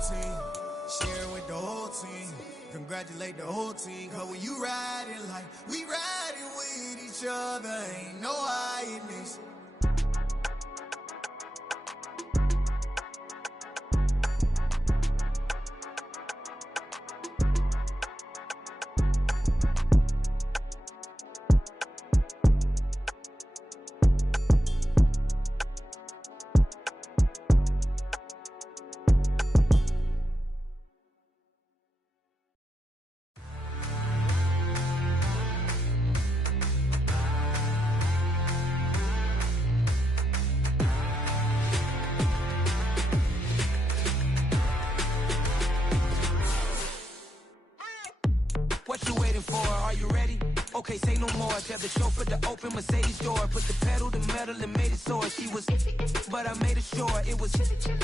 team. Share with the whole team. Congratulate the whole team. Cause when you riding like we riding with each other, ain't no hiding this. What you waiting for? Are you ready? Okay, say no more. Tell the chauffeur to open Mercedes door. Put the pedal to metal and made it soar. She was, but I made it sure it was.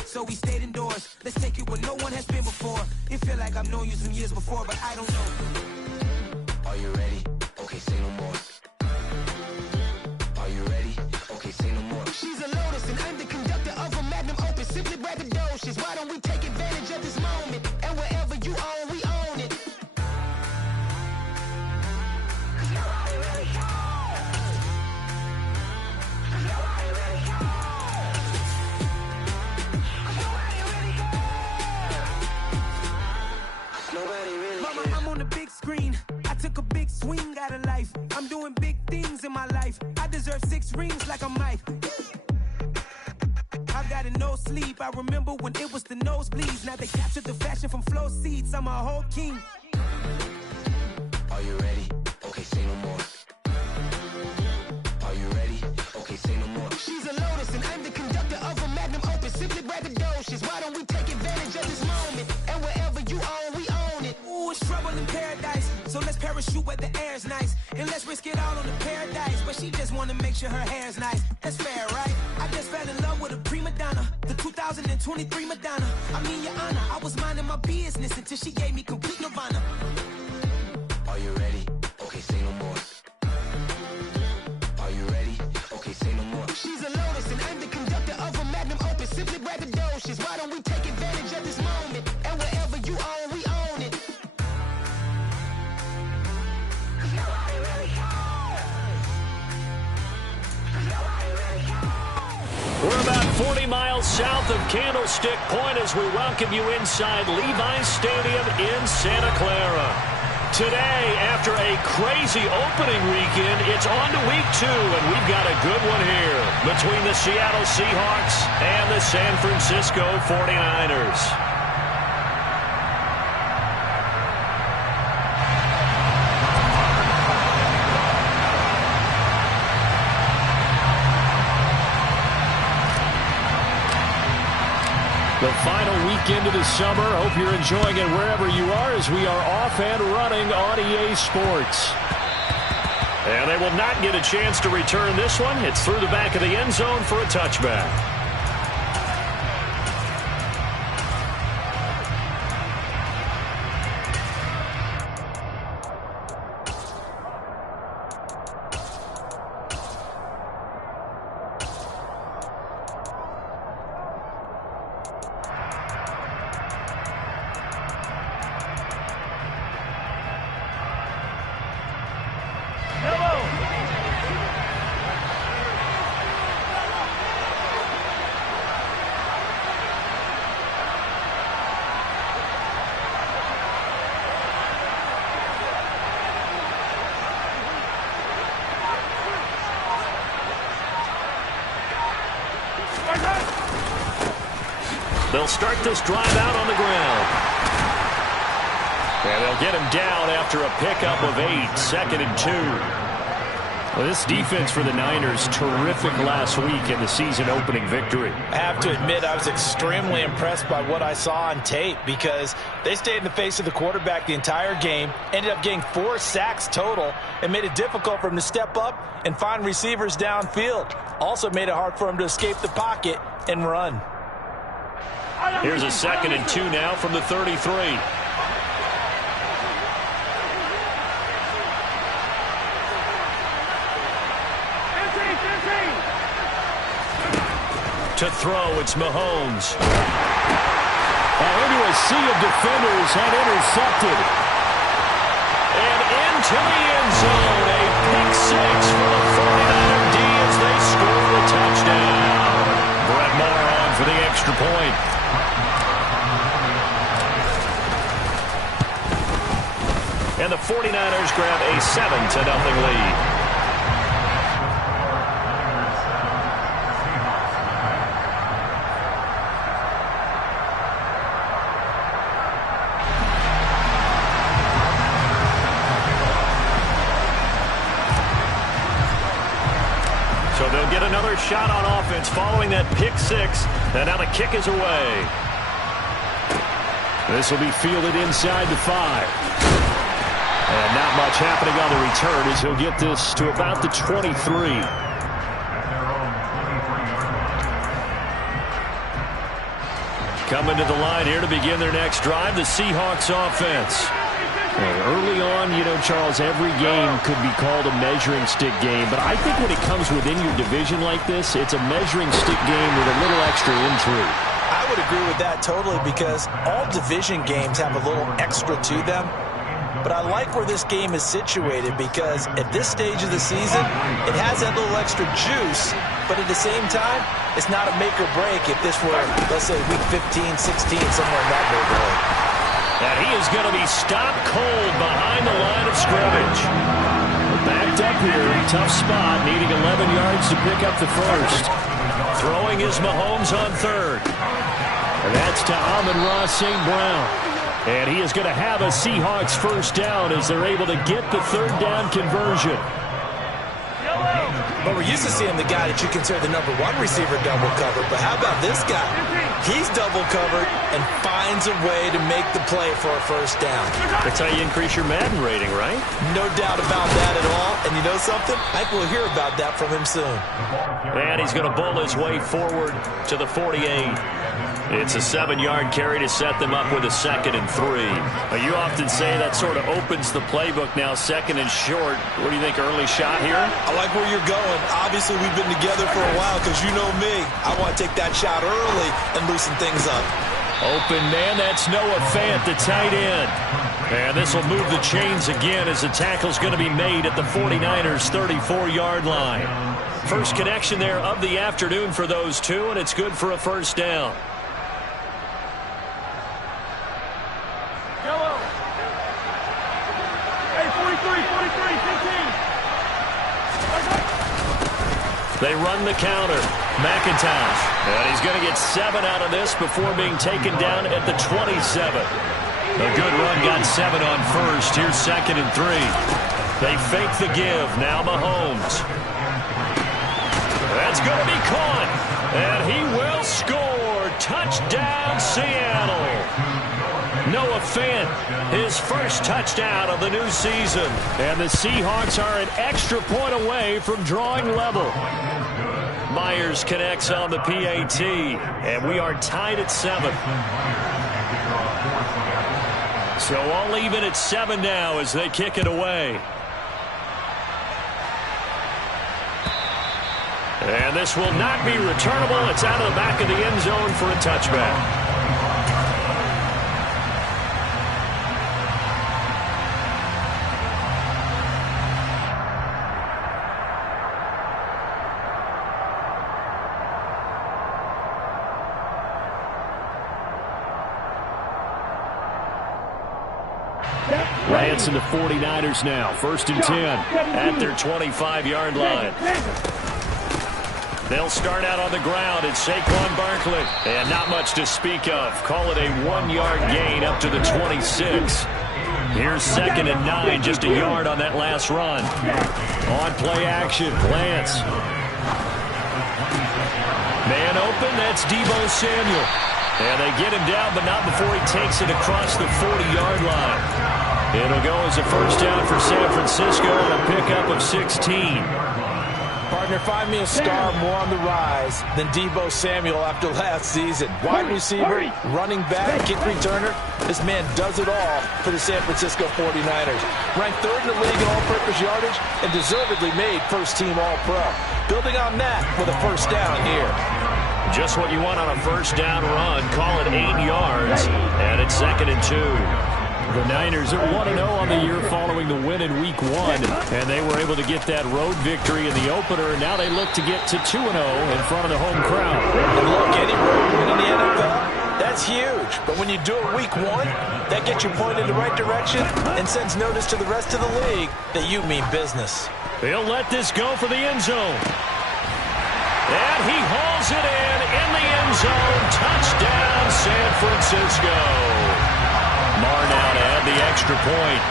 So we stayed indoors. Let's take it where no one has been before. It feel like I've known you some years before, but I don't know. Are you ready? Okay, say no more. Are you ready? Okay, say no more. She's a Lotus and I'm the conductor of a Magnum Opus. Simply braggadocious. Why don't we take advantage of this moment? And wherever you own, we own it. Mama, I'm on the big screen. I took a big swing out of life. I'm doing big things in my life. I deserve 6 rings like I'm Mike. I've got no sleep. I remember when it was the nosebleeds. Now they captured the fashion from flow seats. I'm a whole king. Are you ready? Okay, say no more. Are you ready? Okay, say no more. She's a Lotus and I'm the conductor of a Magnum Opus. Simply braggadocious. Why don't we take advantage of this moment? And wherever you own, we own it. Ooh, it's trouble in paradise. So let's parachute where the air's nice. And let's risk it all on the paradise. But she just wanna make sure her hair's nice. That's fair, right? I just fell in love with a prima donna. The 2023 Madonna. I mean, your honor, I was minding my business until she gave me complete nirvana. Are you ready? Okay, say no more. Are you ready? Okay, say no more. She's a Lotus and I'm the conductor of a Magnum Opus. Simply braggadocious. Why don't we take advantage of this moment? And wherever you own, we own it. We're about 40 miles south of Candlestick Point as we welcome you inside Levi's Stadium in Santa Clara. Today, after a crazy opening weekend, it's on to week 2, and we've got a good one here between the Seattle Seahawks and the San Francisco 49ers. The final weekend of the summer. Hope you're enjoying it wherever you are as we are off and running on EA Sports. And they will not get a chance to return this one. It's through the back of the end zone for a touchback. They'll start this drive out on the ground. And they'll get him down after a pickup of 8, 2nd and 2. Well, this defense for the Niners, terrific last week in the season-opening victory. I have to admit, I was extremely impressed by what I saw on tape because they stayed in the face of the quarterback the entire game, ended up getting 4 sacks total, and made it difficult for him to step up and find receivers downfield. Also made it hard for him to escape the pocket and run. Here's a 2nd and 2 now from the 33. To throw, it's Mahomes. Into a sea of defenders had intercepted. And into the end zone, a pick six for the 49er D as they score a touchdown. Brett Maher on for the extra point. And the 49ers grab a 7-0 lead. So they'll get another shot on offense following that pick six. And now the kick is away. This will be fielded inside the 5. And not much happening on the return as he'll get this to about the 23. Coming to the line here to begin their next drive, the Seahawks offense. Early on, you know, Charles, every game could be called a measuring stick game. But I think when it comes within your division like this, it's a measuring stick game with a little extra intrigue. I would agree with that totally because all division games have a little extra to them. But I like where this game is situated because at this stage of the season, it has that little extra juice. But at the same time, it's not a make or break if this were, let's say, week 15, 16, somewhere in that neighborhood. And he is going to be stopped cold behind the line of scrimmage. Backed up here, tough spot, needing 11 yards to pick up the first. Throwing is Mahomes on third. And that's to Amon-Ra St. Brown. And he is going to have a Seahawks first down as they're able to get the third down conversion. But we're used to seeing the guy that you consider the #1 receiver double covered. But how about this guy? He's double covered and finds a way to make the play for a first down. That's how you increase your Madden rating, right? No doubt about that at all. And you know something? I think we'll hear about that from him soon. And he's going to bull his way forward to the 48. It's a 7-yard carry to set them up with a 2nd and 3. You often say that sort of opens the playbook now, 2nd and short. What do you think, early shot here? I like where you're going. Obviously, we've been together for a while because you know me. I want to take that shot early and loosen things up. Open man, that's Noah Fant, the tight end. And this will move the chains again as the tackle's going to be made at the 49ers' 34-yard line. First connection there of the afternoon for those two, and it's good for a first down. They run the counter. McIntosh. And he's going to get 7 out of this before being taken down at the 27. A good run, got 7 on first. Here's 2nd and 3. They fake the give. Now Mahomes. That's going to be caught. And he will score. Touchdown, Seattle. Noah Fant, his first touchdown of the new season. And the Seahawks are an extra point away from drawing level. Myers connects on the PAT, and we are tied at 7. So all even at 7 now as they kick it away. And this will not be returnable. It's out of the back of the end zone for a touchback. Lance and the 49ers now. 1st and 10 at their 25-yard line. They'll start out on the ground at Saquon Barkley. And not much to speak of. Call it a 1-yard gain up to the 26. Here's 2nd and 9. Just a yard on that last run. On play action. Lance. Man open. That's Deebo Samuel. And they get him down, but not before he takes it across the 40-yard line. It'll go as a first down for San Francisco and a pickup of 16. Partner, find me a star more on the rise than Deebo Samuel after last season. Wide receiver, running back, kick returner. This man does it all for the San Francisco 49ers. Ranked 3rd in the league in all-purpose yardage and deservedly made first-team All-Pro. Building on that with a first down here. Just what you want on a first down run. Call it 8 yards. And 2nd and 2. The Niners are 1-0 on the year following the win in Week 1, and they were able to get that road victory in the opener, and now they look to get to 2-0 in front of the home crowd. And look, any road win in the NFL, that's huge. But when you do it Week 1, that gets you pointed in the right direction and sends notice to the rest of the league that you mean business. He'll let this go for the end zone. And he hauls it in the end zone. Touchdown, San Francisco. Marr now to add the extra point.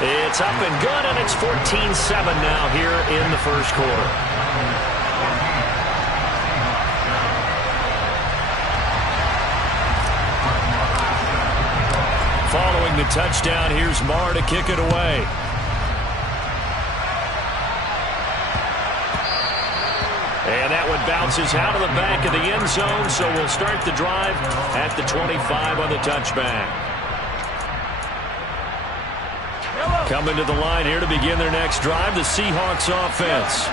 It's up and good, and it's 14-7 now here in the first quarter. Following the touchdown, here's Marr to kick it away. And that one bounces out of the back of the end zone, so we'll start the drive at the 25 on the touchback. Coming to the line here to begin their next drive, the Seahawks offense.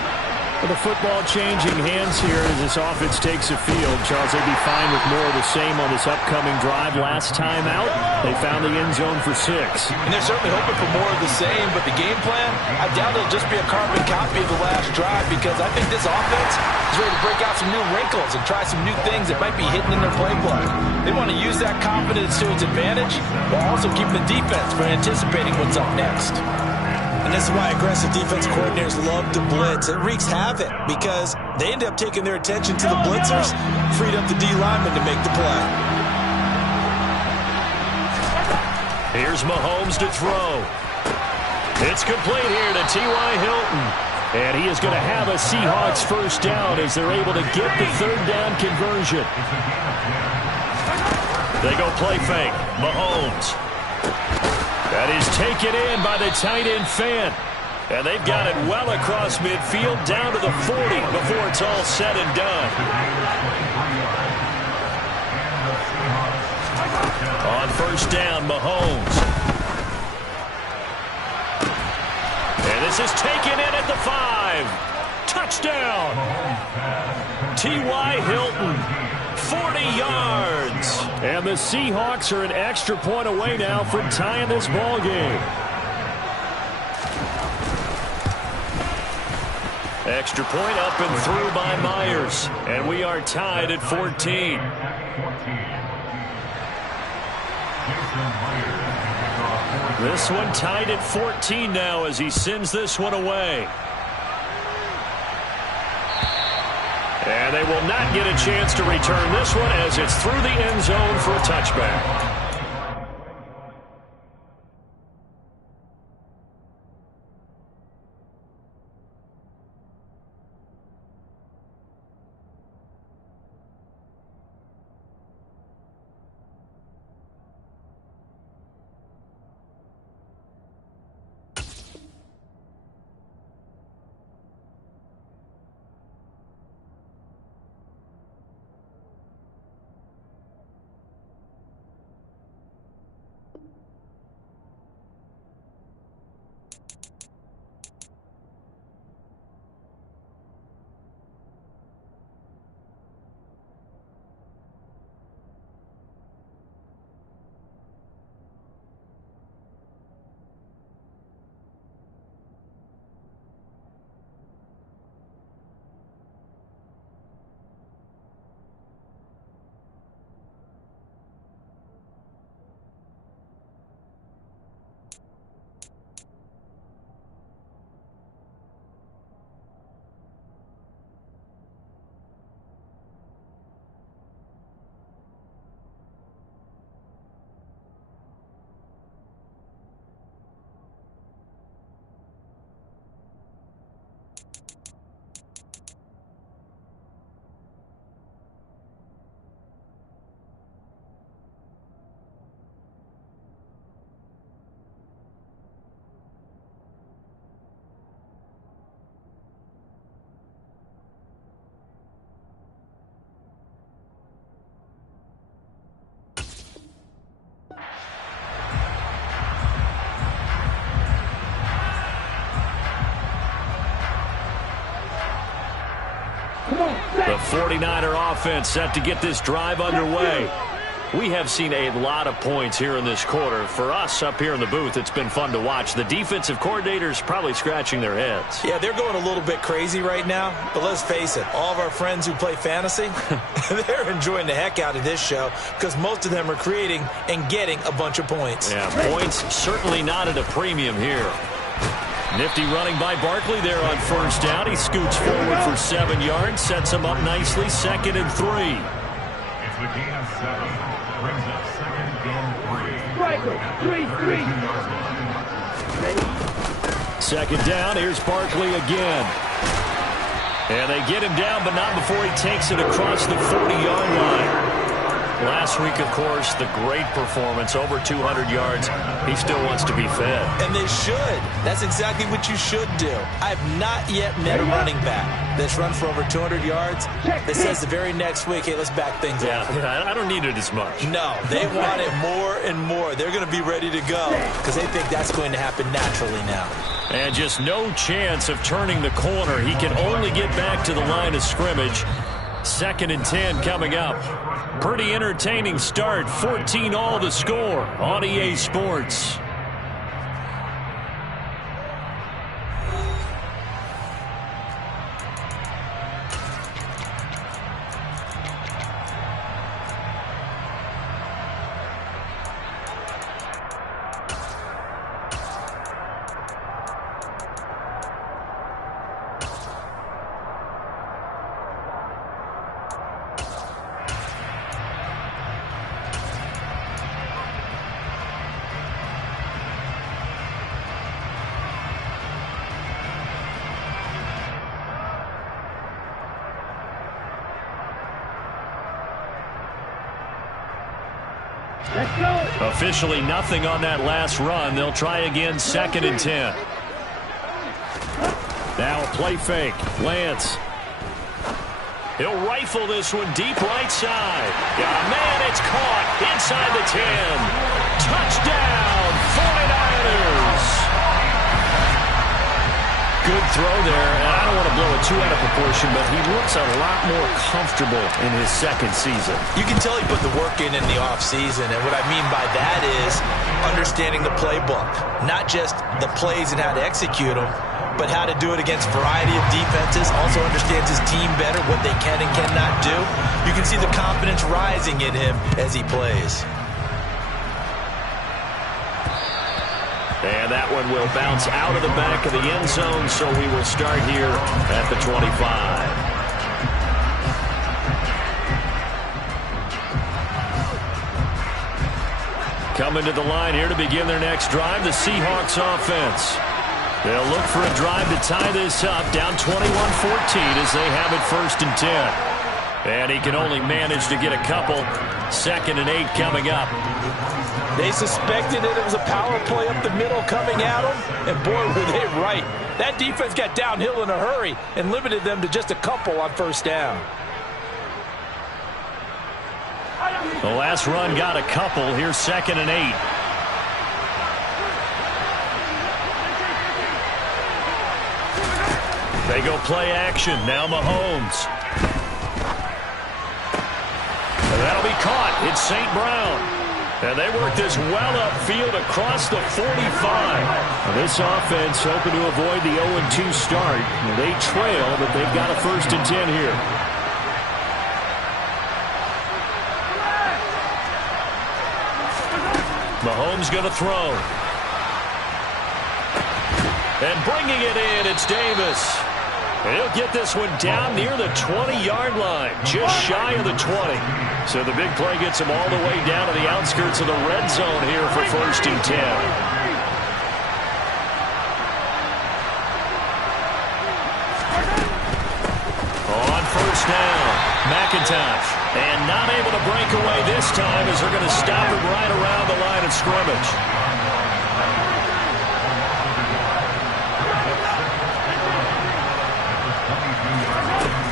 With the football changing hands here as this offense takes the field. Charles, they'd be fine with more of the same on this upcoming drive. Last time out, they found the end zone for 6. And they're certainly hoping for more of the same, but the game plan, I doubt it'll just be a carbon copy of the last drive, because I think this offense is ready to break out some new wrinkles and try some new things that might be hidden in their playbook. They want to use that confidence to its advantage while also keeping the defense from anticipating what's up next. And this is why aggressive defense coordinators love to blitz. It wreaks havoc because they end up taking their attention to the blitzers, freed up the D lineman to make the play. Here's Mahomes to throw. It's complete here to T.Y. Hilton. And he is going to have a Seahawks first down as they're able to get the third down conversion. They go play fake. Mahomes. That is taken in by the tight end Fant. And they've got it well across midfield down to the 40 before it's all said and done. On first down, Mahomes. And this is taken in at the 5. Touchdown. T.Y. Hilton. 40 yards. And the Seahawks are an extra point away now from tying this ball game. Extra point up and through by Myers. And we are tied at 14. This one tied at 14 now as he sends this one away. And they will not get a chance to return this one as it's through the end zone for a touchback. 49er offense set to get this drive underway. We have seen a lot of points here in this quarter. For us up here in the booth, it's been fun to watch. The defensive coordinators probably scratching their heads. Yeah, they're going a little bit crazy right now. But let's face it, all of our friends who play fantasy, they're enjoying the heck out of this show because most of them are creating and getting a bunch of points. Yeah, points certainly not at a premium here. Nifty running by Barkley there on first down. He scoots forward for 7 yards, sets him up nicely, 2nd and 3. It's the gain of 7. Brings up 2nd and 3. Second down, here's Barkley again. And they get him down, but not before he takes it across the 40-yard line. Last week, of course, the great performance, over 200 yards. He still wants to be fed. And they should. That's exactly what you should do. I have not yet met a running back that's run for over 200 yards that says the very next week, hey, let's back things up. Yeah, I don't need it as much. No, they want it more and more. They're going to be ready to go because they think that's going to happen naturally now. And just no chance of turning the corner. He can only get back to the line of scrimmage. 2nd and 10 coming up. Pretty entertaining start. 14-all the score on EA Sports. Officially nothing on that last run. They'll try again, 2nd and 10. Now a play fake. Lance. He'll rifle this one deep right side. Got a man, it's caught inside the 10. Touchdown, 49ers. Good throw there, and I don't want to blow it too out of proportion, but he looks a lot more comfortable in his 2nd season. You can tell he put the work in the offseason, and what I mean by that is understanding the playbook. Not just the plays and how to execute them, but how to do it against a variety of defenses. Also understands his team better, what they can and cannot do. You can see the confidence rising in him as he plays. And that one will bounce out of the back of the end zone, so we will start here at the 25. Coming to the line here to begin their next drive, the Seahawks offense. They'll look for a drive to tie this up, down 21-14 as they have it 1st and 10. And he can only manage to get a couple. 2nd and 8 coming up. They suspected that it was a power play up the middle coming at them, and boy, were they right. That defense got downhill in a hurry and limited them to just a couple on 1st down. The last run got a couple. Here's 2nd and 8. They go play action. Now Mahomes. And that'll be caught. It's St. Brown. And they work this well upfield across the 45. This offense hoping to avoid the 0-2 start. They trail, but they've got a 1st and 10 here. Mahomes going to throw. And bringing it in, it's Davis. He'll get this one down near the 20-yard line, just shy of the 20. So the big play gets him all the way down to the outskirts of the red zone here for 1st and 10. On 1st down, McIntosh. And not able to break away this time as they're going to stop him right around the line of scrimmage.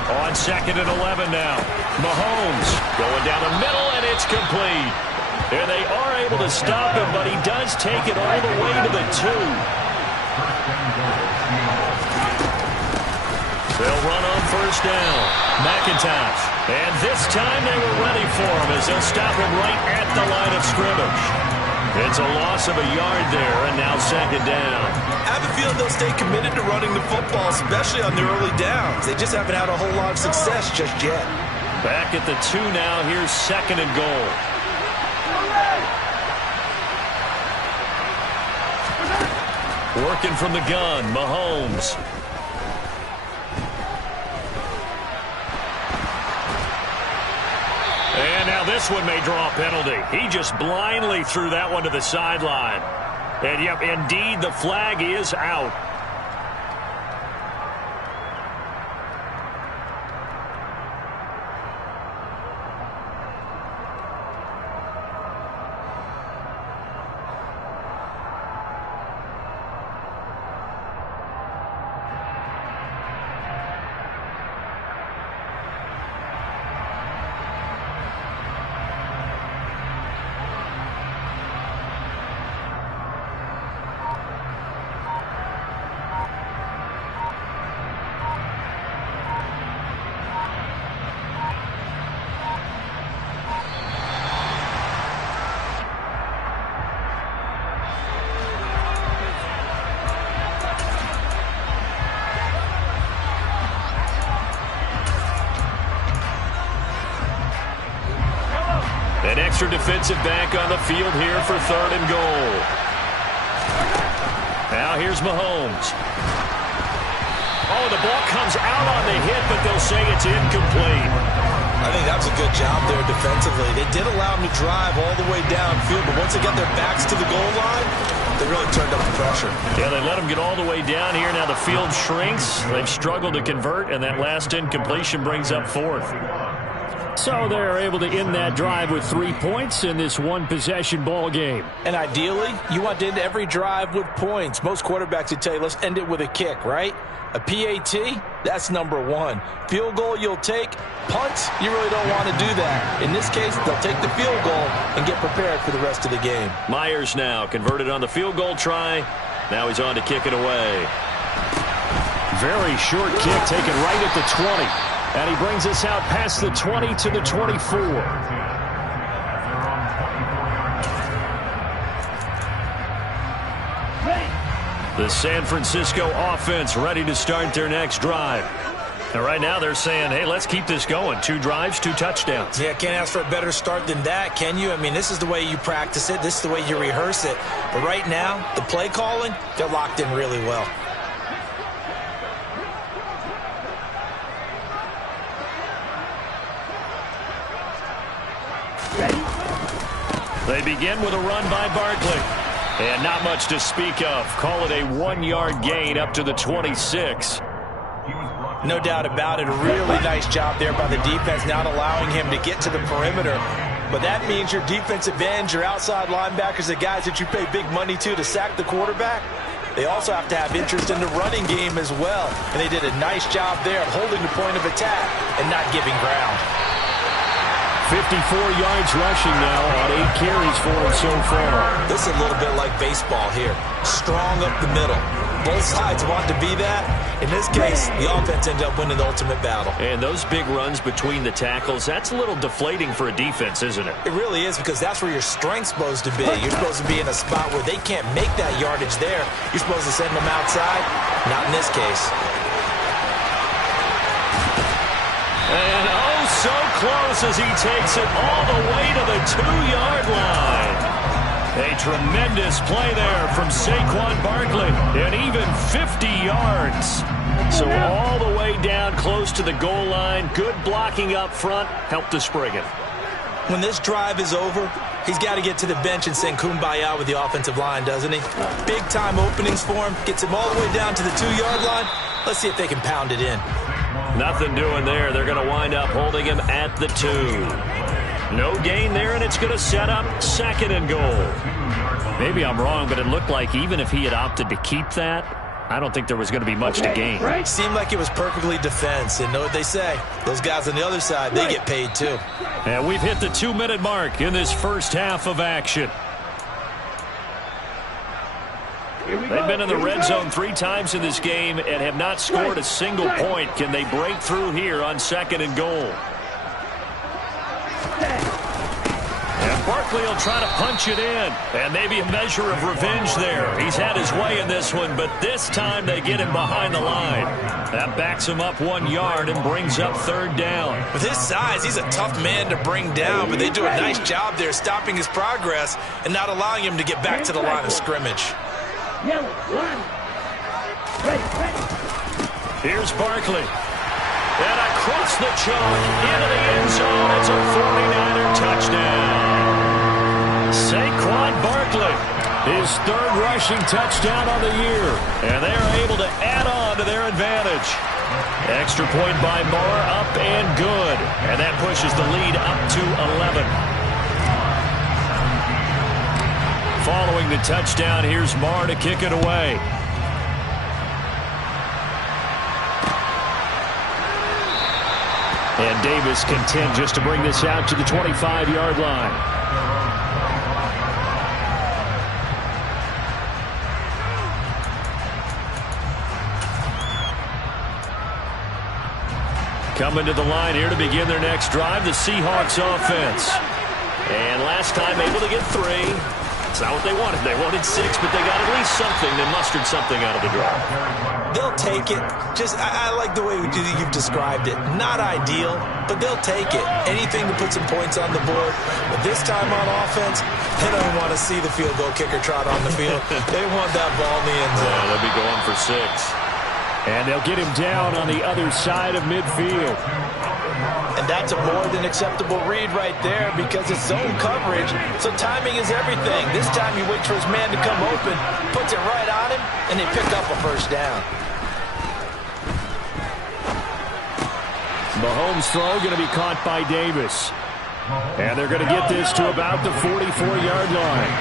On 2nd and 11 now. Mahomes going down the middle, and it's complete. And they are able to stop him, but he does take it all the way to the 2. They'll run on first down. McIntosh. And this time they were ready for him as they'll stop him right at the line of scrimmage. It's a loss of a yard there, and now second down. I have a feeling they'll stay committed to running the football, especially on the early downs. They just haven't had a whole lot of success just yet. Back at the 2 now. Here's second and goal. Working from the gun, Mahomes. And now this one may draw a penalty. He just blindly threw that one to the sideline. And, yep, indeed, the flag is out. An extra defensive back on the field here for third and goal. Now here's Mahomes. Oh, the ball comes out on the hit, but they'll say it's incomplete. I think that was a good job there defensively. They did allow him to drive all the way downfield, but once they got their backs to the goal line, they really turned up the pressure. Yeah, they let him get all the way down here. Now the field shrinks. They've struggled to convert, and that last incompletion brings up fourth. So they're able to end that drive with 3 points in this one-possession ball game. And ideally, you want to end every drive with points. Most quarterbacks would tell you, let's end it with a kick, right? A PAT, that's number one. Field goal you'll take. Punts, you really don't want to do that. In this case, they'll take the field goal and get prepared for the rest of the game. Myers now converted on the field goal try. Now he's on to kick it away. Very short kick taken right at the 20. And he brings us out past the 20 to the 24. The San Francisco offense ready to start their next drive. And right now they're saying, hey, let's keep this going. 2 drives, 2 touchdowns. Yeah, can't ask for a better start than that, can you? I mean, this is the way you practice it. This is the way you rehearse it. But right now, the play calling, they're locked in really well. They begin with a run by Barkley. And not much to speak of. Call it a 1-yard gain up to the 26. No doubt about it. A really nice job there by the defense, not allowing him to get to the perimeter. But that means your defensive ends, your outside linebackers, the guys that you pay big money to sack the quarterback, they also have to have interest in the running game as well. And they did a nice job there of holding the point of attack and not giving ground. 54 yards rushing now on 8 carries for him so far. This is a little bit like baseball here. Strong up the middle. Both sides want to be that. In this case, the offense ended up winning the ultimate battle. And those big runs between the tackles, that's a little deflating for a defense, isn't it? It really is, because that's where your strength's supposed to be. You're supposed to be in a spot where they can't make that yardage there. You're supposed to send them outside. Not in this case. And oh, so close as he takes it all the way to the 2-yard line. A tremendous play there from Saquon Barkley, and even 50 yards. So all the way down close to the goal line. Good blocking up front. Helped to spring it. When this drive is over, he's got to get to the bench and sing kumbaya with the offensive line, doesn't he? Big-time openings for him. Gets him all the way down to the 2-yard line. Let's see if they can pound it in. Nothing doing there. They're going to wind up holding him at the 2. No gain there, and it's going to set up second and goal. Maybe I'm wrong, but it looked like even if he had opted to keep that, I don't think there was going to be much to gain. Right. Seemed like it was perfectly defense. And know what they say. Those guys on the other side, they get paid too. And we've hit the 2-minute mark in this first half of action. They've been in the red zone 3 times in this game and have not scored a single point. Can they break through here on 2nd and goal? And Barkley will try to punch it in. And maybe a measure of revenge there. He's had his way in this one, but this time they get him behind the line. That backs him up 1 yard and brings up 3rd down. With his size, he's a tough man to bring down, but they do a nice job there stopping his progress and not allowing him to get back to the line of scrimmage. Here's Barkley. And across the chalk into the end zone. It's a 49er touchdown. Saquon Barkley, his 3rd rushing touchdown on the year. And they are able to add on to their advantage. Extra point by Moore, up and good. And that pushes the lead up to 11. Following the touchdown, here's Moore to kick it away. And Davis content just to bring this out to the 25-yard line. Coming to the line here to begin their next drive, the Seahawks offense. And last time able to get 3. It's not what they wanted. They wanted 6, but they got at least something. They mustered something out of the drive. They'll take it. I like the way you've described it. Not ideal, but they'll take it. Anything to put some points on the board. But this time on offense, they don't want to see the field goal kicker trot on the field. They want that ball in the end zone. Yeah, they'll be going for 6. And they'll get him down on the other side of midfield. And that's a more than acceptable read right there because it's zone coverage, so timing is everything. This time he waits for his man to come open, puts it right on him, and they pick up a 1st down. Mahomes' throw going to be caught by Davis. And they're going to get this to about the 44-yard line.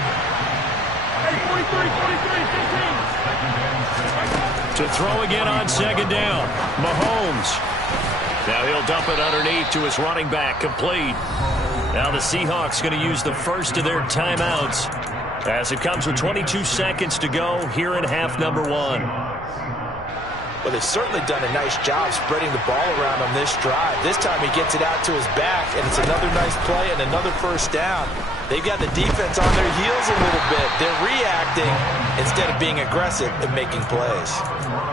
To throw again on 2nd down. Mahomes. Now he'll dump it underneath to his running back, complete. Now the Seahawks going to use the first of their timeouts as it comes with 22 seconds to go here in half number 1. Well, they've certainly done a nice job spreading the ball around on this drive. This time he gets it out to his back, and it's another nice play and another 1st down. They've got the defense on their heels a little bit. They're reacting instead of being aggressive and making plays.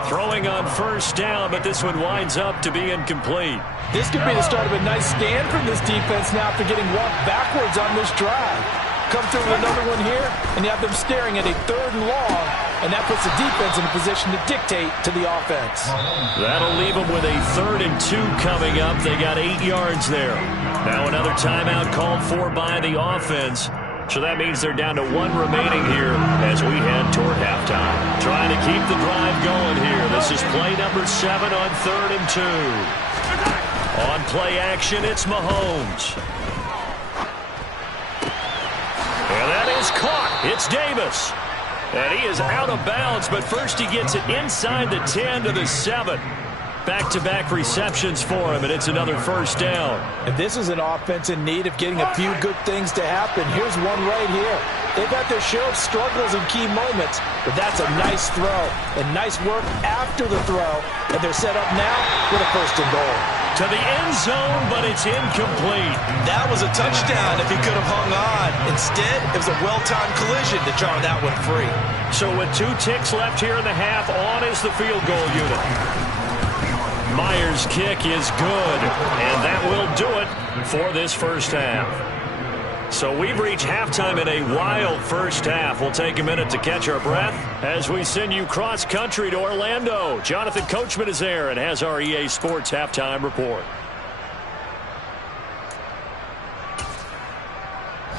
Throwing on 1st down, but this one winds up to be incomplete. This could be the start of a nice stand from this defense now after getting walked backwards on this drive. Come through with another one here, and you have them staring at a 3rd and long, and that puts the defense in a position to dictate to the offense. That'll leave them with a 3rd and 2 coming up. They got 8 yards there. Now another timeout called for by the offense. So that means they're down to 1 remaining here as we head toward halftime. Trying to keep the drive going here. This is play number 7 on 3rd and 2. On play action, it's Mahomes. And that is caught. It's Davis. And he is out of bounds, but first he gets it inside the 10 to the 7. Back-to-back receptions for him, and it's another 1st down. And this is an offense in need of getting a few good things to happen. Here's one right here. They've had their share of struggles in key moments, but that's a nice throw. And nice work after the throw. And they're set up now with a 1st and goal. To the end zone, but it's incomplete. That was a touchdown if he could have hung on. Instead, it was a well-timed collision to draw that one free. So with 2 ticks left here in the half, on is the field goal unit. Myers' kick is good, and that will do it for this 1st half. So we've reached halftime in a wild 1st half. We'll take a minute to catch our breath as we send you cross-country to Orlando. Jonathan Coachman is there and has our EA Sports halftime report.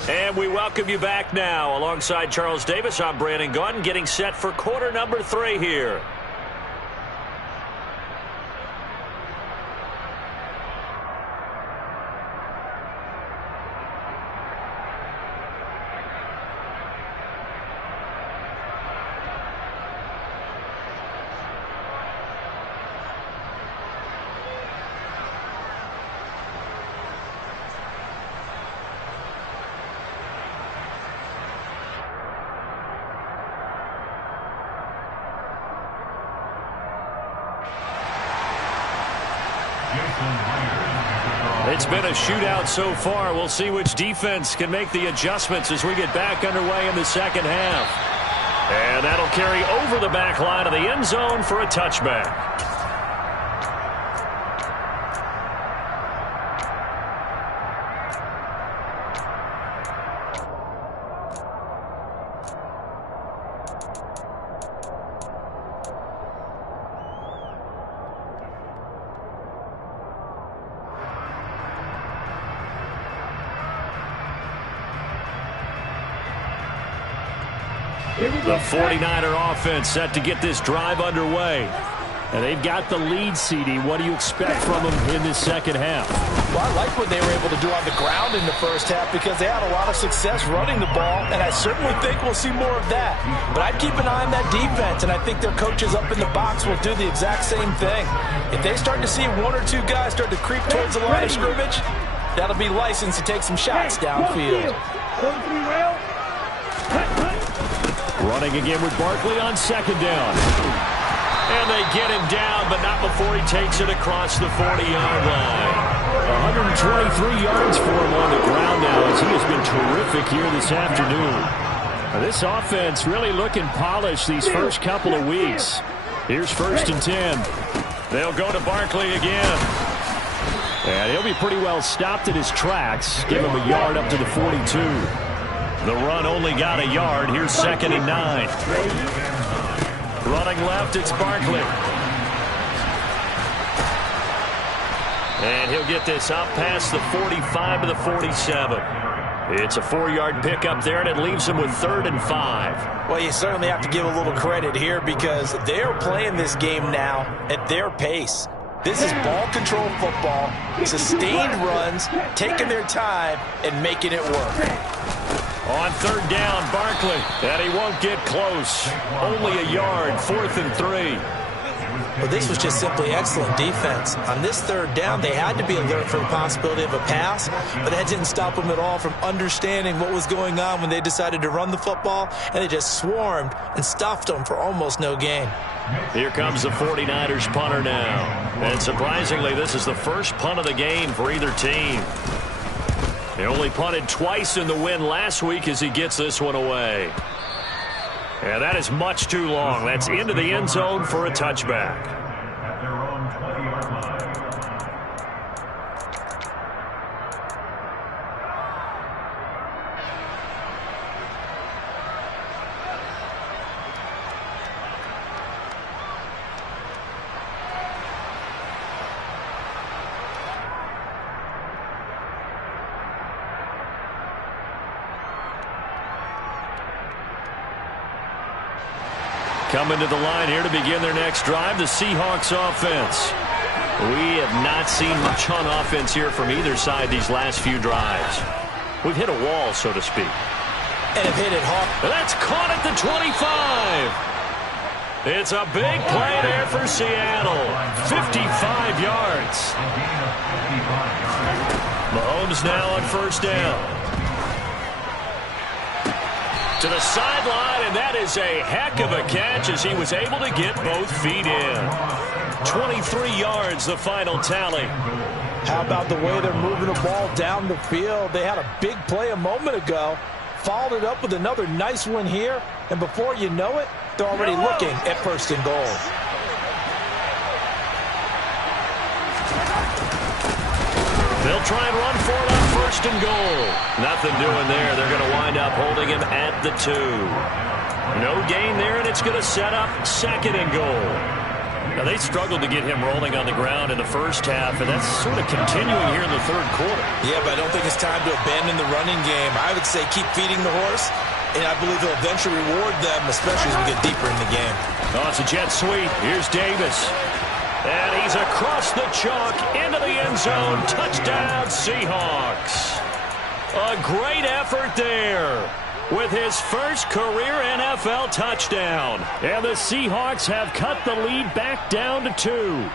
And we welcome you back now. Alongside Charles Davis, I'm Brandon Gaudin, getting set for quarter number 3 here. It's been a shootout so far. We'll see which defense can make the adjustments as we get back underway in the second half. And that'll carry over the back line of the end zone for a touchback. The 49er offense set to get this drive underway. And they've got the lead, CD. What do you expect from them in this second half? Well, I like what they were able to do on the ground in the first half because they had a lot of success running the ball, and I certainly think we'll see more of that. But I'd keep an eye on that defense, and I think their coaches up in the box will do the exact same thing. If they start to see one or two guys start to creep towards the line of scrimmage, that'll be licensed to take some shots downfield. Running again with Barkley on second down. And they get him down, but not before he takes it across the 40-yard line. 123 yards for him on the ground now as he has been terrific here this afternoon. Now, this offense really looking polished these first couple of weeks. Here's 1st and 10. They'll go to Barkley again. And he'll be pretty well stopped at his tracks. Give him a yard up to the 42. The run only got a yard. Here's 2nd and 9. Running left, it's Barkley. And he'll get this up past the 45 to the 47. It's a 4-yard pickup there, and it leaves him with 3rd and 5. Well, you certainly have to give a little credit here because they're playing this game now at their pace. This is ball control football, sustained runs, taking their time, and making it work. On 3rd down, Barkley, and he won't get close. Only a yard, 4th and 3. Well, this was just simply excellent defense. On this 3rd down, they had to be alert for the possibility of a pass, but that didn't stop them at all from understanding what was going on when they decided to run the football, and they just swarmed and stuffed them for almost no gain. Here comes the 49ers punter now. And surprisingly, this is the first punt of the game for either team. They only punted twice in the win last week as he gets this one away. And that is much too long. That's into the end zone for a touchback. At their own 20-yard line. Coming to the line here to begin their next drive, the Seahawks offense. We have not seen much on offense here from either side these last few drives. We've hit a wall, so to speak. And have hit it hard. That's caught at the 25. It's a big play there for Seattle. 55 yards. Mahomes now on 1st down. To the sideline, and that is a heck of a catch as he was able to get both feet in. 23 yards, the final tally. How about the way they're moving the ball down the field? They had a big play a moment ago, followed it up with another nice one here, and before you know it, they're already looking at 1st and goal. They'll try and run for it on 1st and goal. Nothing doing there. They're going to wind up holding him at the 2. No gain there, and it's going to set up 2nd and goal. Now, they struggled to get him rolling on the ground in the first half, and that's sort of continuing here in the 3rd quarter. Yeah, but I don't think it's time to abandon the running game. I would say keep feeding the horse, and I believe he'll eventually reward them, especially as we get deeper in the game. Oh, it's a jet sweep. Here's Davis. And he's across the chalk into the end zone. Touchdown, Seahawks. A great effort there with his first career NFL touchdown. And the Seahawks have cut the lead back down to 2.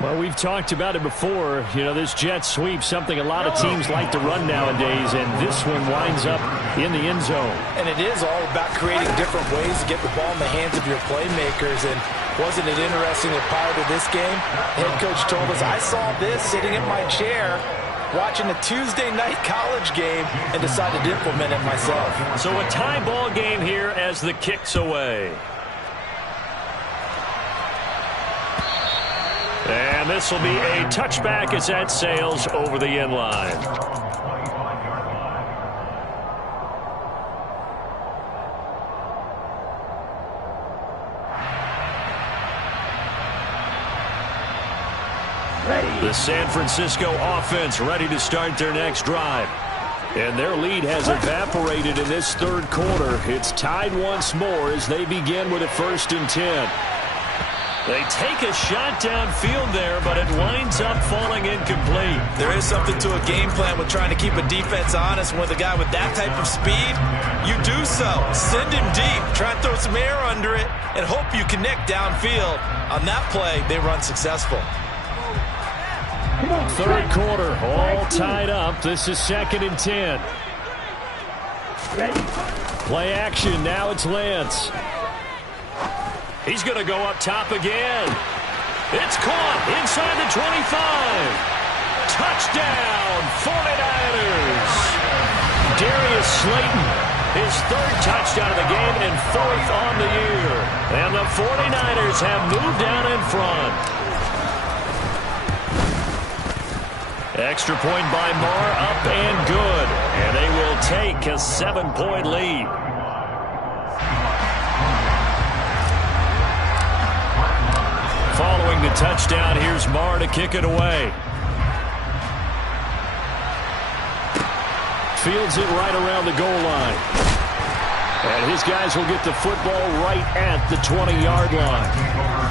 Well, we've talked about it before. You know, this jet sweep, something a lot of teams like to run nowadays, and this one winds up in the end zone. And it is all about creating different ways to get the ball in the hands of your playmakers. And Wasn't it interesting that prior to this game, head coach told us, I saw this sitting in my chair watching a Tuesday night college game and decided to implement it myself. So a tie ball game here as the kick's away. And this will be a touchback as that sails over the end line. The San Francisco offense ready to start their next drive. And their lead has evaporated in this third quarter. It's tied once more as they begin with a 1st and 10. They take a shot downfield there, but it winds up falling incomplete. There is something to a game plan with trying to keep a defense honest. With a guy with that type of speed, you do so. Send him deep. Try and throw some air under it and hope you connect downfield. On that play, they run successful. Third quarter, all tied up. This is 2nd and 10. Play action. Now it's Lance. He's going to go up top again. It's caught inside the 25. Touchdown, 49ers. Darius Slayton, his 3rd touchdown of the game and 4th on the year. And the 49ers have moved down in front. Extra point by Marr, up and good. And they will take a 7-point lead. Following the touchdown, here's Marr to kick it away. Fields it right around the goal line. And his guys will get the football right at the 20-yard line.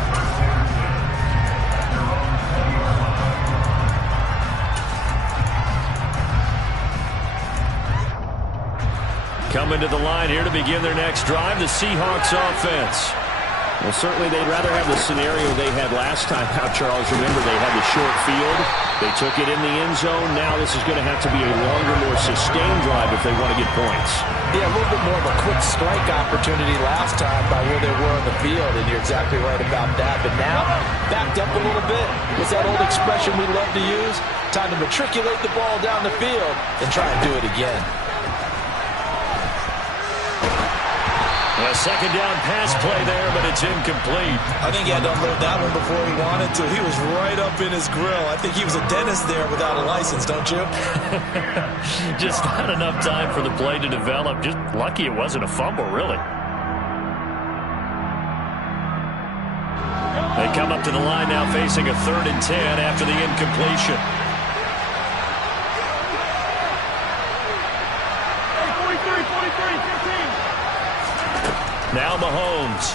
Coming to the line here to begin their next drive, the Seahawks offense. Well, certainly they'd rather have the scenario they had last time out, Charles. Remember, they had the short field. They took it in the end zone. Now this is going to have to be a longer, more sustained drive if they want to get points. Yeah, a little bit more of a quick strike opportunity last time by where they were on the field, and you're exactly right about that. But now, backed up a little bit. What's that old expression we love to use? Time to matriculate the ball down the field and try and do it again. A second down pass play there, but it's incomplete. I think he had to unload that one before he wanted to. He was right up in his grill. I think he was a dentist there without a license, don't you? Just not enough time for the play to develop. Just lucky it wasn't a fumble, really. They come up to the line now facing a 3rd and 10 after the incompletion. Now Mahomes.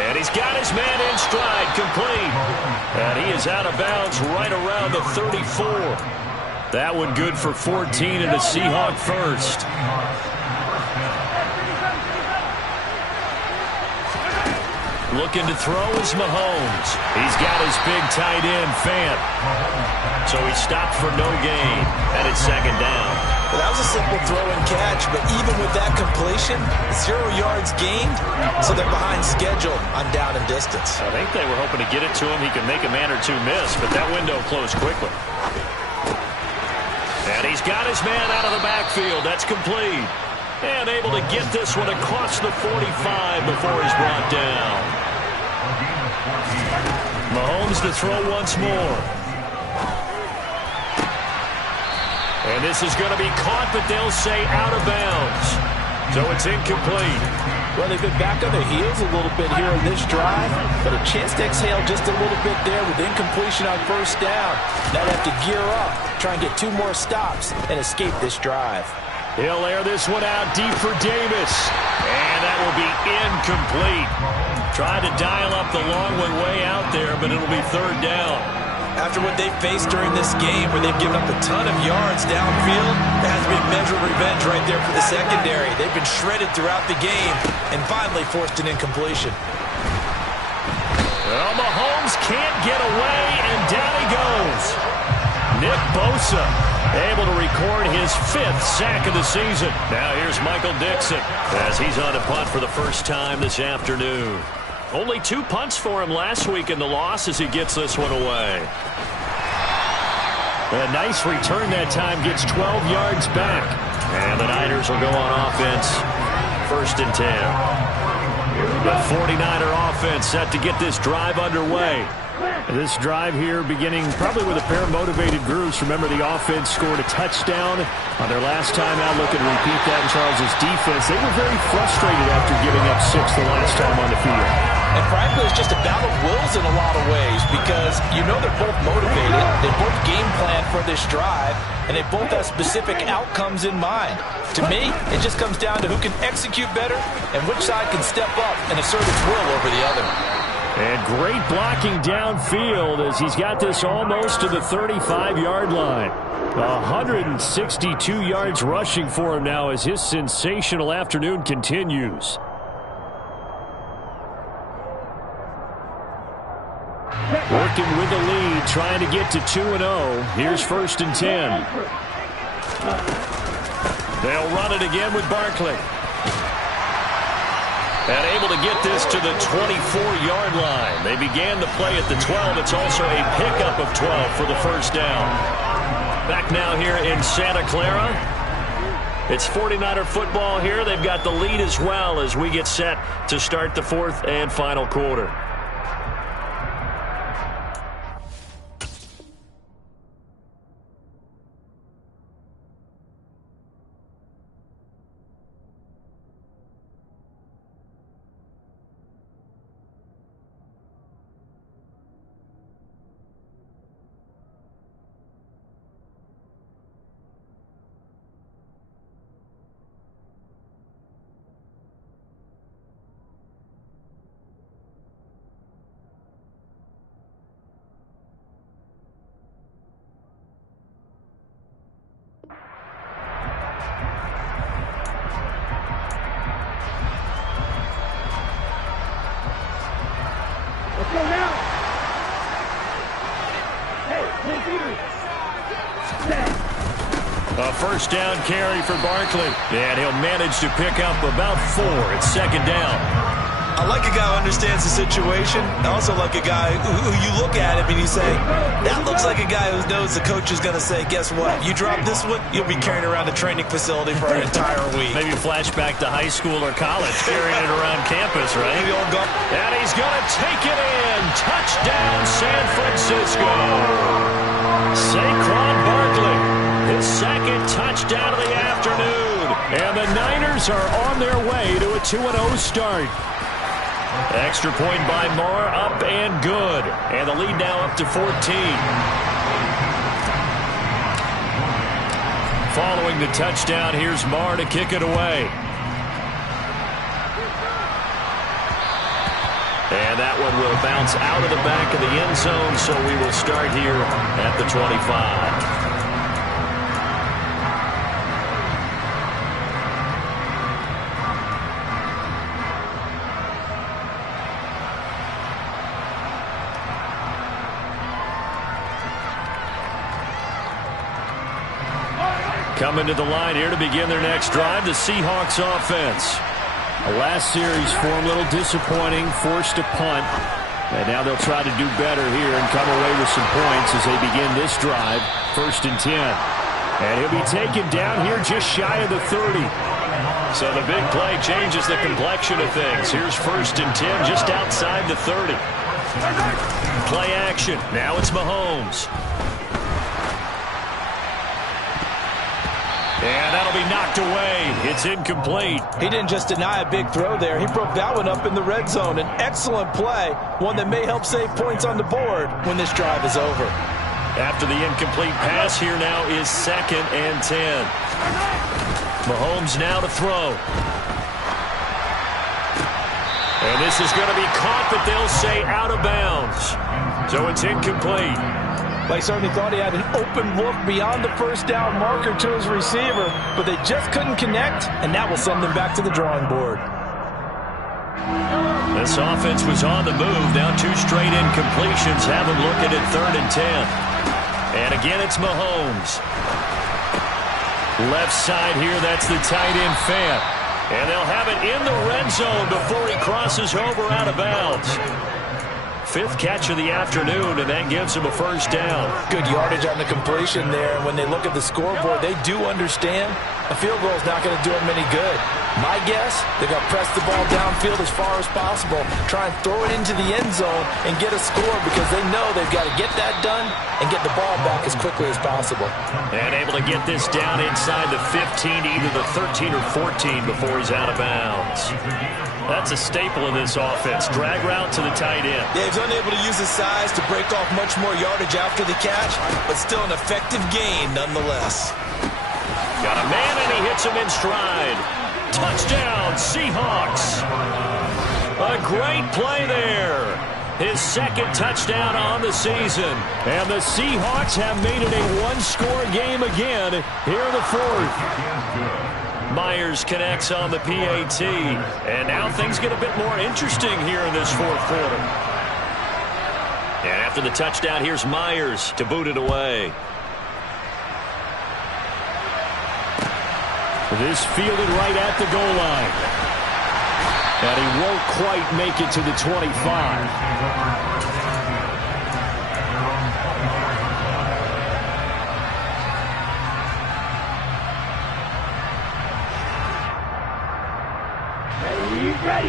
And he's got his man in stride, complete. And he is out of bounds right around the 34. That one good for 14 and a Seahawk first. Looking to throw is Mahomes. He's got his big tight end, Fant. So he stopped for no gain, and it's 2nd down. Well, that was a simple throw and catch, but even with that completion, 0 yards gained, so they're behind schedule on down and distance. I think they were hoping to get it to him. He could make a man or two miss, but that window closed quickly. And he's got his man out of the backfield. That's complete. And able to get this one across the 45 before he's brought down. Mahomes to throw once more. And this is going to be caught, but they'll say out of bounds. So it's incomplete. Well, they've been back on their heels a little bit here in this drive, but a chance to exhale just a little bit there with incompletion on 1st down. Now they have to gear up, try and get 2 more stops, and escape this drive. He'll air this one out deep for Davis. And that will be incomplete. Tried to dial up the long one way out there, but it'll be 3rd down. After what they've faced during this game where they've given up a ton of yards downfield, there has to be a measure of revenge right there for the secondary. They've been shredded throughout the game and finally forced an incompletion. Well, Mahomes can't get away, and down he goes. Nick Bosa able to record his 5th sack of the season. Now here's Michael Dixon as he's on to punt for the first time this afternoon. Only 2 punts for him last week in the loss as he gets this one away. A nice return that time, gets 12 yards back. And the Niners will go on offense, 1st and 10. The 49er offense set to get this drive underway. This drive here beginning probably with a pair of motivated groups. Remember, the offense scored a touchdown on their last time out. Looking to repeat that in Charles' defense. They were very frustrated after giving up 6 the last time on the field. And frankly, it's just a battle of wills in a lot of ways because you know they're both motivated. They both game plan for this drive, and they both have specific outcomes in mind. To me, it just comes down to who can execute better and which side can step up and assert its will over the other. And great blocking downfield as he's got this almost to the 35-yard line. 162 yards rushing for him now as his sensational afternoon continues. Working with the lead, trying to get to 2-0. Here's 1st and 10. They'll run it again with Barkley. And able to get this to the 24-yard line. They began the play at the 12. It's also a pickup of 12 for the first down. Back now here in Santa Clara. It's 49er football here. They've got the lead as well as we get set to start the 4th and final quarter. A first down carry for Barkley. And he'll manage to pick up about 4. It's 2nd down. I like a guy who understands the situation. I also like a guy who you look at him and you say, that looks like a guy who knows the coach is going to say, guess what? You drop this one, you'll be carrying around the training facility for an entire week. Maybe flashback to high school or college, carrying it around campus, right? And he's going to take it in. Touchdown, San Francisco. Saquon Barkley, his 2nd touchdown of the afternoon. And the Niners are on their way to a 2-0 start. Extra point by Moore, up and good. And the lead now up to 14. Following the touchdown, here's Moore to kick it away. And that one will bounce out of the back of the end zone, so we will start here at the 25. Coming to the line here to begin their next drive, the Seahawks offense. The last series for them, a little disappointing, forced to punt. And now they'll try to do better here and come away with some points as they begin this drive, 1st and 10. And he'll be taken down here just shy of the 30. So the big play changes the complexion of things. Here's 1st and 10 just outside the 30. Play action. Now it's Mahomes. And that'll be knocked away. It's incomplete. He didn't just deny a big throw there. He broke that one up in the red zone. An excellent play, one that may help save points on the board when this drive is over. After the incomplete pass, here now is 2nd and 10. Mahomes now to throw. And this is going to be caught, but they'll say out of bounds. So it's incomplete. They certainly thought he had an open look beyond the first down marker to his receiver, but they just couldn't connect, and that will send them back to the drawing board. This offense was on the move. Now 2 straight incompletions have them looking at 3rd and 10. And again, it's Mahomes. Left side here, that's the tight end Fant. And they'll have it in the red zone before he crosses over out of bounds. 5th catch of the afternoon, and that gives him a first down. Good yardage on the completion there. And when they look at the scoreboard, they do understand a field goal is not going to do them any good. My guess, they're going to press the ball downfield as far as possible, try and throw it into the end zone and get a score because they know they've got to get that done and get the ball back as quickly as possible. And able to get this down inside the 15 to either the 13 or 14 before he's out of bounds. That's a staple of this offense. Drag route to the tight end. Yeah, he's unable to use his size to break off much more yardage after the catch, but still an effective gain nonetheless. Got a man, and he hits him in stride. Touchdown, Seahawks. A great play there. His 2nd touchdown on the season. And the Seahawks have made it a one-score game again here in the 4th. Myers connects on the PAT. And now things get a bit more interesting here in this 4th quarter. And after the touchdown, here's Myers to boot it away. This fielded right at the goal line. And he won't quite make it to the 25.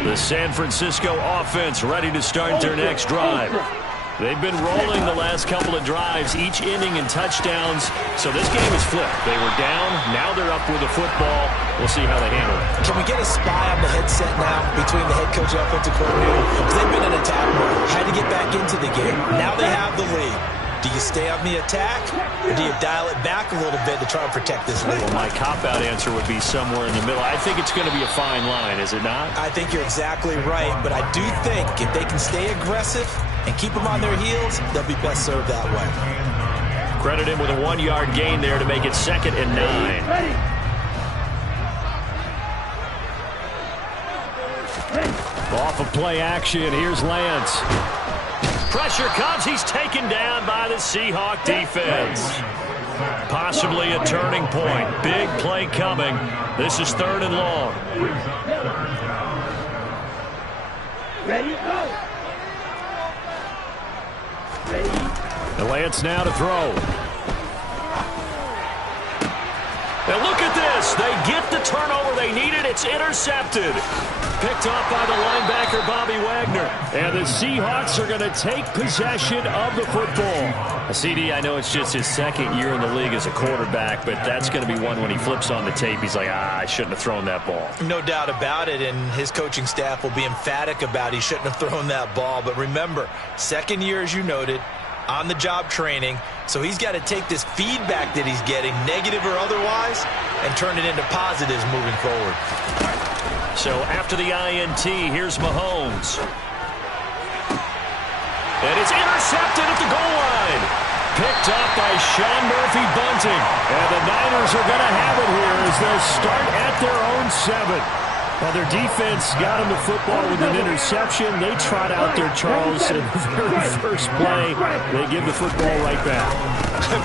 The San Francisco offense ready to start their next drive. They've been rolling the last couple of drives, each ending in touchdowns. So this game is flipped. They were down. Now they're up with the football. We'll see how they handle it. Can we get a spy on the headset now between the head coach and offensive coordinator? Because they've been in attack mode. Had to get back into the game. Now they have the lead. Do you stay on the attack, or do you dial it back a little bit to try and protect this lead? Well, my cop-out answer would be somewhere in the middle. I think it's going to be a fine line, is it not? I think you're exactly right, but I do think if they can stay aggressive and keep them on their heels, they'll be best served that way. Credit him with a 1-yard gain there to make it 2nd and 9. Off of play action, here's Lance. Pressure comes, he's taken down by the Seahawk defense. Possibly a turning point. Big play coming. This is 3rd and long. Ready, go. The Lance now to throw. Now look at this. They get the turnover they needed. It's intercepted. Picked off by the linebacker, Bobby Wagner. And the Seahawks are going to take possession of the football. CD, I know it's just his 2nd year in the league as a quarterback, but that's going to be one when he flips on the tape. He's like, I shouldn't have thrown that ball. No doubt about it, and his coaching staff will be emphatic about he shouldn't have thrown that ball. But remember, 2nd year, as you noted, on-the-job training, so he's got to take this feedback that he's getting, negative or otherwise, and turn it into positives moving forward. So after the INT, here's Mahomes. And it's intercepted at the goal line. Picked up by Sean Murphy-Bunting. And the Niners are going to have it here as they'll start at their own 7. Now, their defense got him the football with an interception. They trot out there, Charles, in the very first play. They give the football right back.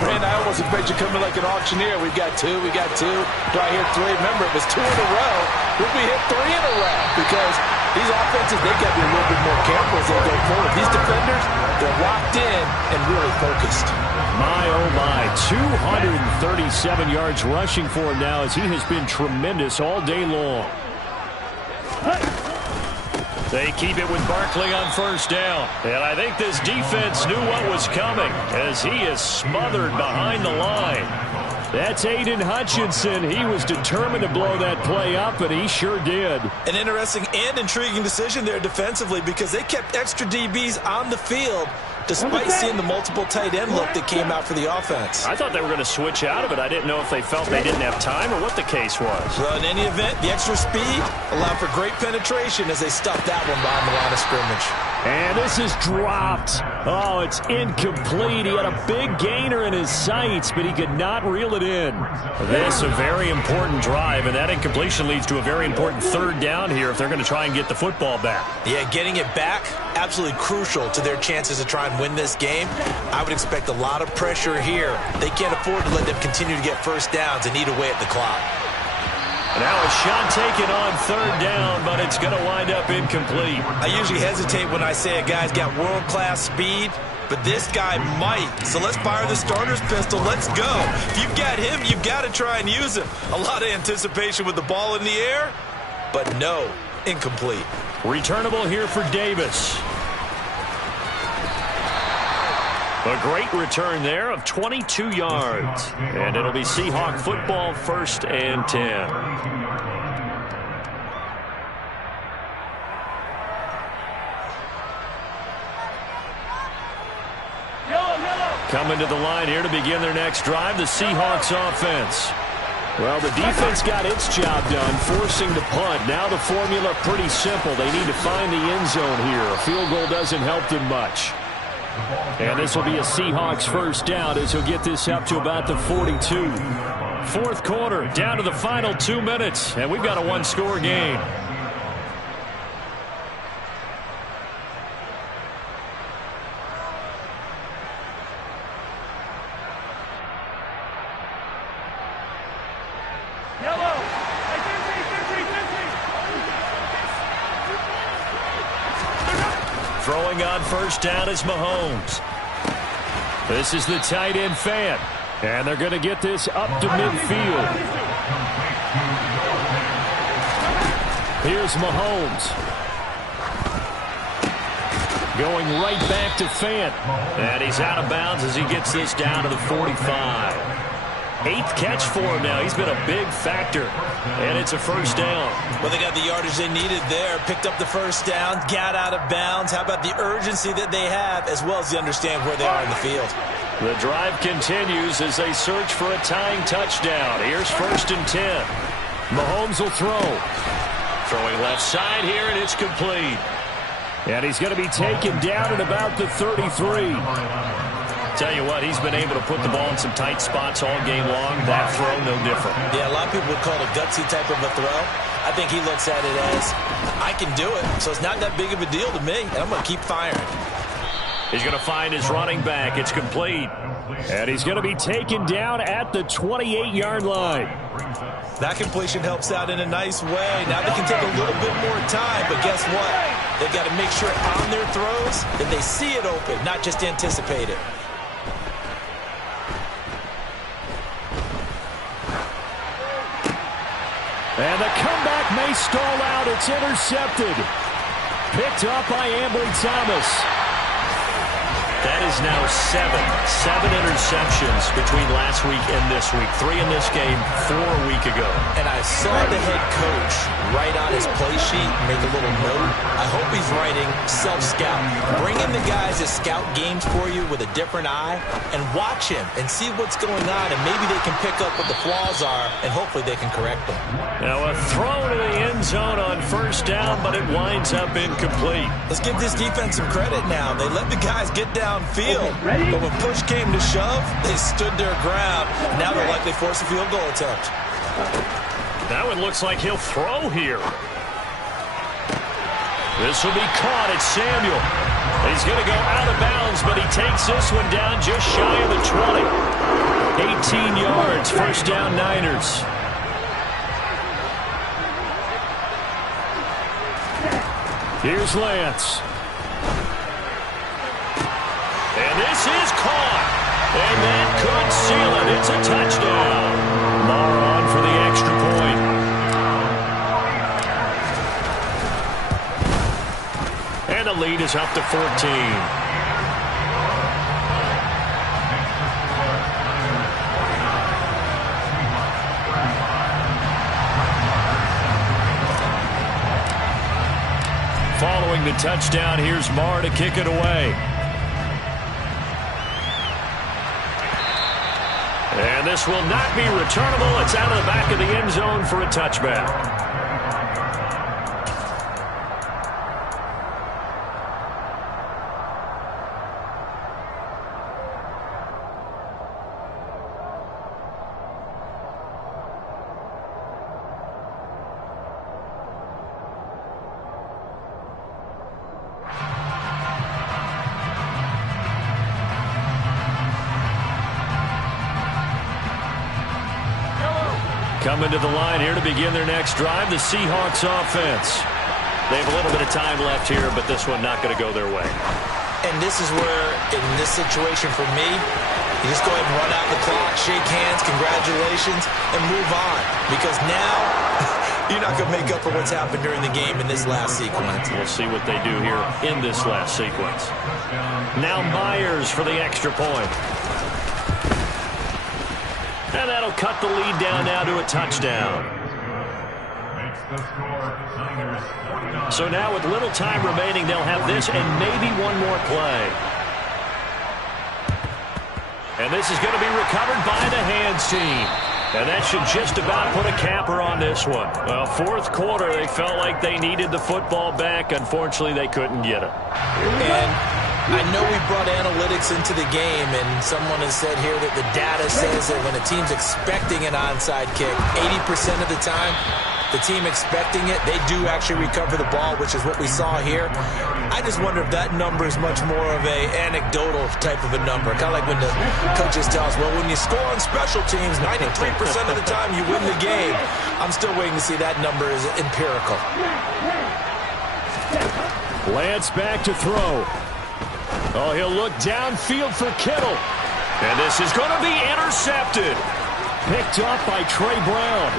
Brand, I almost expect you coming like an auctioneer. We've got 2, we got 2. Do I hear 3? Remember, it was 2 in a row. We'll be hit 3 in a row because these offenses, they got to be a little bit more careful as they go forward. These defenders, they're locked in and really focused. My, oh my, 237 yards rushing for him now as he has been tremendous all day long. They keep it with Barkley on 1st down. And I think this defense knew what was coming as he is smothered behind the line. That's Aiden Hutchinson. He was determined to blow that play up, and he sure did. An interesting and intriguing decision there defensively because they kept extra DBs on the field despite seeing the multiple tight end look that came out for the offense. I thought they were going to switch out of it. I didn't know if they felt they didn't have time or what the case was. Well, in any event, the extra speed allowed for great penetration as they stuffed that one behind the line of scrimmage. And this is dropped. Oh, it's incomplete. He had a big gainer in his sights, but he could not reel it in. This a very important drive, and that incompletion leads to a very important third down here if they're going to try and get the football back. Yeah, getting it back, absolutely crucial to their chances to try and win this game. I would expect a lot of pressure here. They can't afford to let them continue to get first downs and eat away at the clock. Now a shot taken on third down, but it's going to wind up incomplete. I usually hesitate when I say a guy's got world-class speed, but this guy might. So let's fire the starter's pistol. Let's go. If you've got him, you've got to try and use him. A lot of anticipation with the ball in the air, but no, incomplete. Returnable here for Davis. A great return there of 22 yards. And it'll be Seahawk football, 1st and 10. Coming to the line here to begin their next drive, the Seahawks offense. Well, the defense got its job done, forcing the punt. Now the formula pretty simple. They need to find the end zone here. A field goal doesn't help them much. And this will be a Seahawks first down as he'll get this up to about the 42. Fourth quarter, down to the final 2 minutes, and we've got a one-score game. Throwing on first down is Mahomes. This is the tight end fan. And they're going to get this up to midfield. Here's Mahomes. Going right back to Fant. And he's out of bounds as he gets this down to the 45. 8th catch for him now. He's been a big factor. And it's a first down. Well, they got the yardage they needed there. Picked up the first down. Got out of bounds. How about the urgency that they have as well as they understand where they are in the field? The drive continues as they search for a tying touchdown. Here's 1st and 10. Mahomes will throw. Throwing left side here, and it's complete. And he's going to be taken down at about the 33. Tell you what, he's been able to put the ball in some tight spots all game long. That throw, no different. Yeah, a lot of people would call it a gutsy type of a throw. I think he looks at it as, I can do it, so it's not that big of a deal to me, and I'm going to keep firing. He's going to find his running back. It's complete. And he's going to be taken down at the 28-yard line. That completion helps out in a nice way. Now they can take a little bit more time, but guess what? They've got to make sure on their throws that they see it open, not just anticipate it. And the comeback may stall out. It's intercepted. Picked up by Ambry Thomas. That is now 7 interceptions between last week and this week. 3 in this game, 4 a week ago. And I saw the head coach write on his play sheet, make a little note. I hope he's writing self-scout. Bring in the guys that scout games for you with a different eye and watch him and see what's going on, and maybe they can pick up what the flaws are, and hopefully they can correct them. Now a throw to the end zone on first down, but it winds up incomplete. Let's give this defense some credit now. They let the guys get downfield, but when push came to shove, they stood their ground. Now they'll likely force a field goal attempt. Now it looks like he'll throw here. This will be caught. It's Samuel. He's going to go out of bounds, but he takes this one down just shy of the 20. 18 yards, first down Niners. Here's Lance. And this is caught. And that could seal it. It's a touchdown. Maher on for the extra point. And the lead is up to 14. Following the touchdown, here's Maher to kick it away. And this will not be returnable. It's out of the back of the end zone for a touchback. Coming to the line here to begin their next drive, the Seahawks offense. They have a little bit of time left here, but this one not going to go their way. And this is where, in this situation for me, you just go ahead and run out the clock, shake hands, congratulations, and move on. Because now, you're not going to make up for what's happened during the game in this last sequence. We'll see what they do here in this last sequence. Now Myers for the extra point. And that'll cut the lead down now to a touchdown. So now with little time remaining, they'll have this and maybe one more play. And this is going to be recovered by the hands team. And that should just about put a capper on this one. Well, fourth quarter, they felt like they needed the football back. Unfortunately, they couldn't get it. And I know we brought analytics into the game, and someone has said here that the data says that when a team's expecting an onside kick, 80% of the time, the team expecting it, they do actually recover the ball, which is what we saw here. I just wonder if that number is much more of a anecdotal type of a number. Kind of like when the coaches tell us, well, when you score on special teams, 93% of the time you win the game. I'm still waiting to see that number is empirical. Lance back to throw. Oh, he'll look downfield for Kittle. And this is going to be intercepted. Picked up by Trey Brown.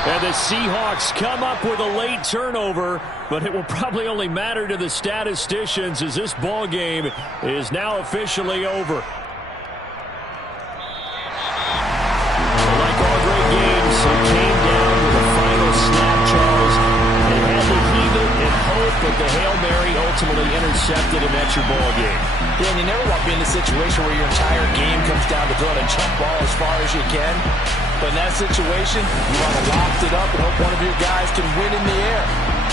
And the Seahawks come up with a late turnover, but it will probably only matter to the statisticians as this ball game is now officially over. So like all great games, it came down to the final snap, Charles. They had to heave it and hope that the Hail Mary ultimately intercepted, and that's your ball game. Yeah, and you never want to be in a situation where your entire game comes down to throwing a jump ball as far as you can. But in that situation, you want to loft it up and hope one of your guys can win in the air.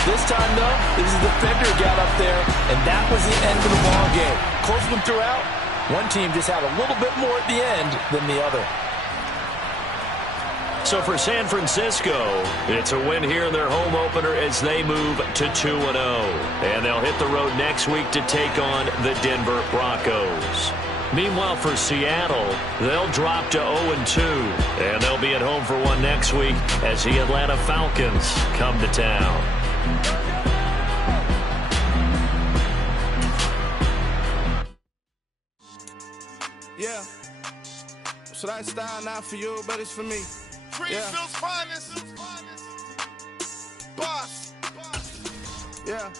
This time, though, this defender got up there, and that was the end of the ball game. Close one throughout. One team just had a little bit more at the end than the other. So for San Francisco, it's a win here in their home opener as they move to 2-0. And they'll hit the road next week to take on the Denver Broncos. Meanwhile, for Seattle, they'll drop to 0-2, and they'll be at home for one next week as the Atlanta Falcons come to town. Yeah. So that style not for you, but it's for me. Greenfield's finest. Boss. Yeah.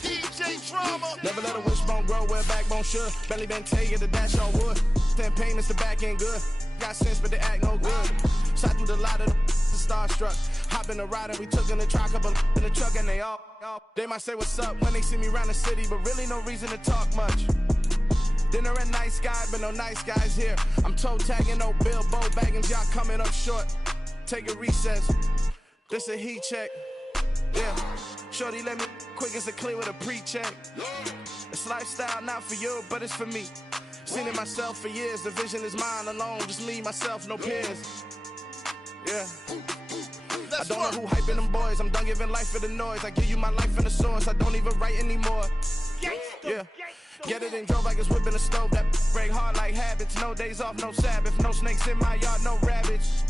DJ Drama. Never let a wishbone grow where a backbone should. Belly been tell you the dash on wood. 10 payments, the back end good. Got sense, but they act no good. Shot through the lot of the starstruck. Hop in the ride and we took in the truck, couple in the truck, and they all. They might say what's up when they see me around the city, but really no reason to talk much. Dinner a nice guy, but no nice guys here. I'm toe tagging, no Bilbo Baggins, y'all coming up short. Take a recess. This a heat check. Yeah. Shorty let me quick as a clear with a pre-check. It's lifestyle not for you, but it's for me. Seen it myself for years. The vision is mine alone. Just me, myself, no peers. Yeah. I don't know who hyping them boys. I'm done giving life for the noise. I give you my life in the source. I don't even write anymore. Yeah. Get it and drove like it's whipping a stove. That break hard like habits. No days off, no Sabbath. No snakes in my yard, no rabbits.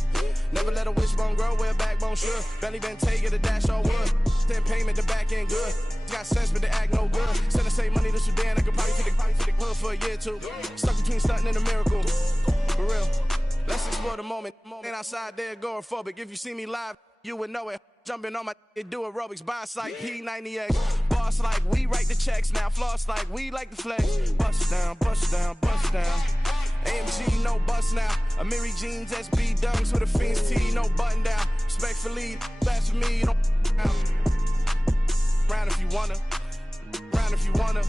Never let a wishbone grow where a backbone should. Belly been taking the dash all wood. 10 payment, the back end good. Got sense, but they act no good. Send the same money to Sudan. I could probably take the hood for a year or two. Stuck between stunting and a miracle. For real. Let's explore the moment. Ain't outside there agoraphobic. If you see me live, you would know it. Jumping on my do aerobics. Boss like P90X. Boss like we write the checks now. Floss like we like the flex. Bust down, bust down, bust down. AMG, no bust now. Amiri jeans, SB dunks with a Fiends T, no button down. Respectfully, blasphemy, you don't round if you wanna. Round if you wanna.